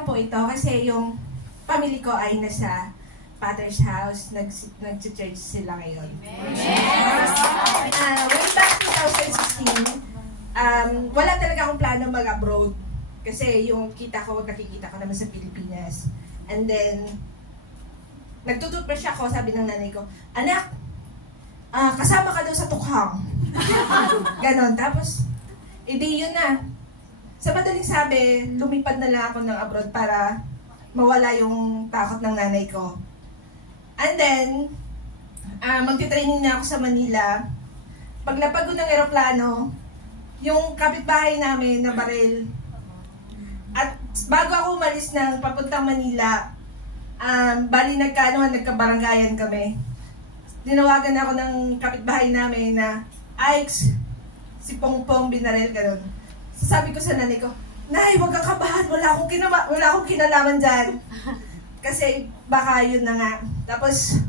lang po ito kasi yung family ko ay nasa Father's house, nag-church sila ngayon. Way back 2016, wala talaga akong plano mag-abroad. Kasi yung nakikita ko naman sa Pilipinas. And then, nagtututbrush ako, sabi ng nanay ko, "Anak, kasama ka daw sa tukhang." Ganon. Tapos, edi yun na. Sa madaling sabi, lumipad na lang ako ng abroad para mawala yung takot ng nanay ko. And then, magti-training na ako sa Manila. Pag napagod ng eroplano, yung kapitbahay namin na baril. At bago ako umalis ng papuntang Manila, bali nagkabaranggayan kami. Dinawagan ako ng kapitbahay namin na, "Ike's, si Pongpong binaril," gano'n. So sabi ko sa nanay ko, "Nay, huwag kang kabahan, wala akong kinalaman dyan." Kasi baka yun na nga. Tapos,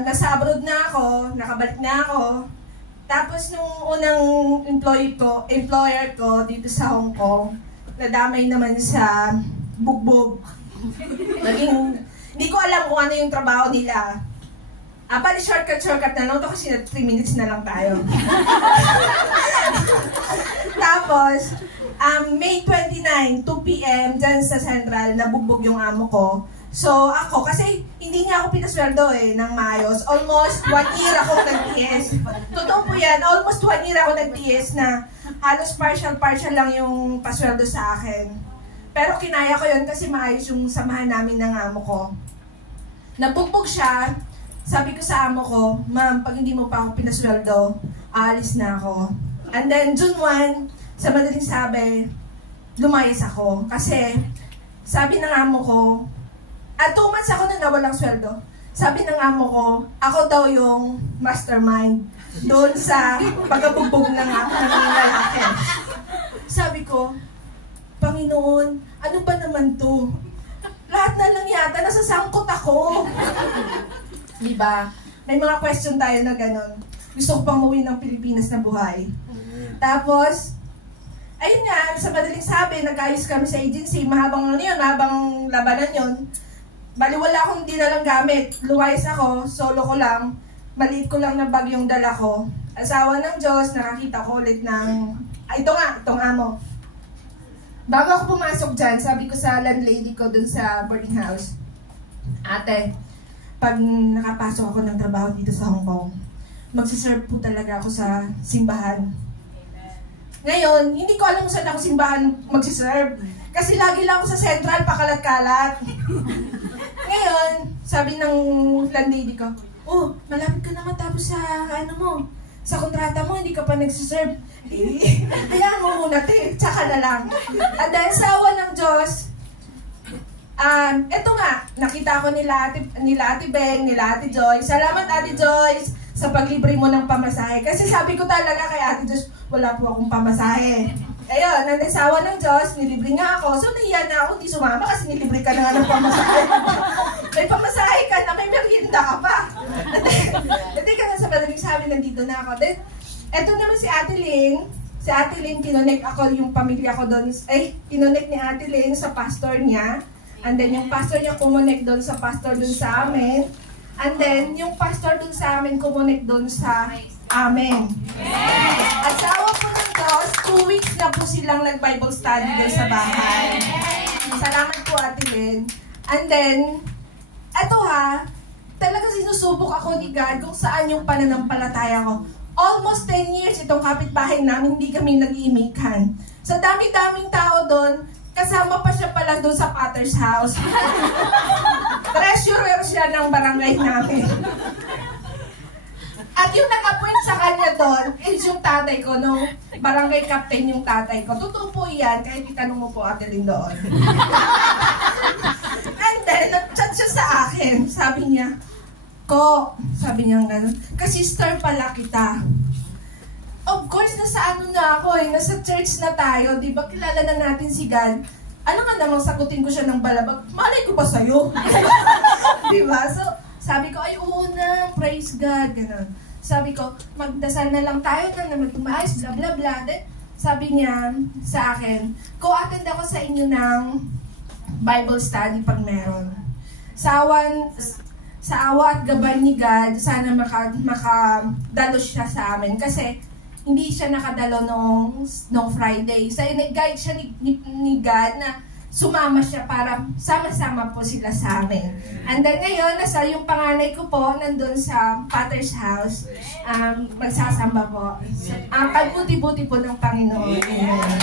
nasa abroad na ako, nakabalik na ako. Tapos nung unang employer ko dito sa Hong Kong, nadamay naman sa bugbog. Hindi ko alam kung ano yung trabaho nila. Bali shortcut na lang ito kasi 3 minutes na lang tayo. Tapos, May 29, 2 p.m. dyan sa Central, nabugbog yung amo ko. So, ako, kasi hindi niya ako pinasweldo ng maayos. Almost 1 year ako nag-TS. Totoo po yan, almost 1 year ako nag-TS na halos partial lang yung pasweldo sa akin. Pero kinaya ko yun kasi maayos yung samahan namin ng amo ko. Nabugbog siya, sabi ko sa amo ko, "Ma'am, pag hindi mo pa ako pinasweldo, aalis na ako." And then, June 1, sa madaling sabi, lumayas ako. Kasi, sabi ng amo ko, 2 months ako na nawalang sweldo. Sabi ng amo ko, ako daw yung mastermind doon sa pagkabugbog ng lalaki. Sabi ko, "Panginoon, ano ba naman to? Lahat na lang yata, nasasangkot ako." Diba? May mga question tayo na gano'n. Gusto ko pang umuwi ng Pilipinas na buhay. Tapos, ayun nga, sa madaling sabi, nag-ayos kami sa agency, mahabang labanan yun. Bali, wala akong dinalang gamit. Lumayas ako, solo ko lang. Maliit ko lang na bag yung dala ko. Asawa ng Diyos, nakakita ko ulit ng... itong amo. Bago ako pumasok dyan, sabi ko sa landlady ko dun sa boarding house, "Ate, pag nakapasok ako ng trabaho dito sa Hong Kong, magsiserve po talaga ako sa simbahan." Ngayon, hindi ko alam kung saan ako simbahan magsiserve. Kasi lagi lang ako sa Central, pakalat-kalat. Ngayon, sabi ng landlady ko, "Oh, malapit ka na matapos sa sa kontrata mo, hindi ka pa nagsiserve." Hayaan mo muna, tsaka na lang. At dahil sa awa ng Diyos, eto nga, nakita ko nila Ate Beng, nila Ate Joyce. Salamat Ate Joyce sa paglibre mo ng pamasahe. Kasi sabi ko talaga kay Ate Joyce, wala po akong pamasahe. Ayun, nanasawa ng Diyos, nilibre nga ako. So nahiya na ako, di sumama kasi nilibre ka na nga ng pamasahe. May pamasahe ka na, may merienda ka pa. Hindi ka na sa madaling sabi, nandito na ako. Then, eto naman si Ate Ling. Si Ate Ling, kinonek ako yung pamilya ko doon. Kinonek ni Ate Ling sa pastor niya. And then, yung pastor niya kumunik doon sa pastor doon sa amin. And then, yung pastor doon sa amin kumunik doon sa amin. At sa awa po ng Diyos, 2 weeks na po silang nag-Bible study doon sa bahay. Salamat po, Ate Len. And then, eto talaga sinusubok ako ni God kung saan yung pananampalataya ko. Almost 10 years itong kapitbahay namin, hindi kami nag-iimikan. Sa dami-daming tao doon, kasama pa siya pala doon sa Father's house. Treasurer siya ng barangay namin. At yung nag-appoint sa kanya doon is yung tatay ko, no? Barangay captain yung tatay ko. Totoo po yan, kahit itanong mo po Ate Lynn doon. And then, nag-chat siya sa akin. Sabi niya, "Ko," sabi niya gano'n, "ka-sister pala kita." Of course, nasa na ako nasa church na tayo, di ba? Kilala na natin si God. Ano nga namang sagutin ko siya ng balabag? Malay ko ba sa'yo? Di ba? So, sabi ko, "Ay, oo na, praise God." Ganun. Sabi ko, "Magdasal na lang tayo na maging maayos, bla bla bla." Then, sabi niya sa akin, "Ko-attend ako sa inyo ng Bible study pag meron. Sa awa at gabay ni God, sana makadalo siya sa amin. Kasi hindi siya nakadalo nung Friday. So, in-guide siya ni God na sumama siya para sama-sama po sila sa amin. And then ngayon, yung panganay ko po, nandun sa Father's house, magsasamba po. Pagbuti-buti po ng Panginoon. Amen.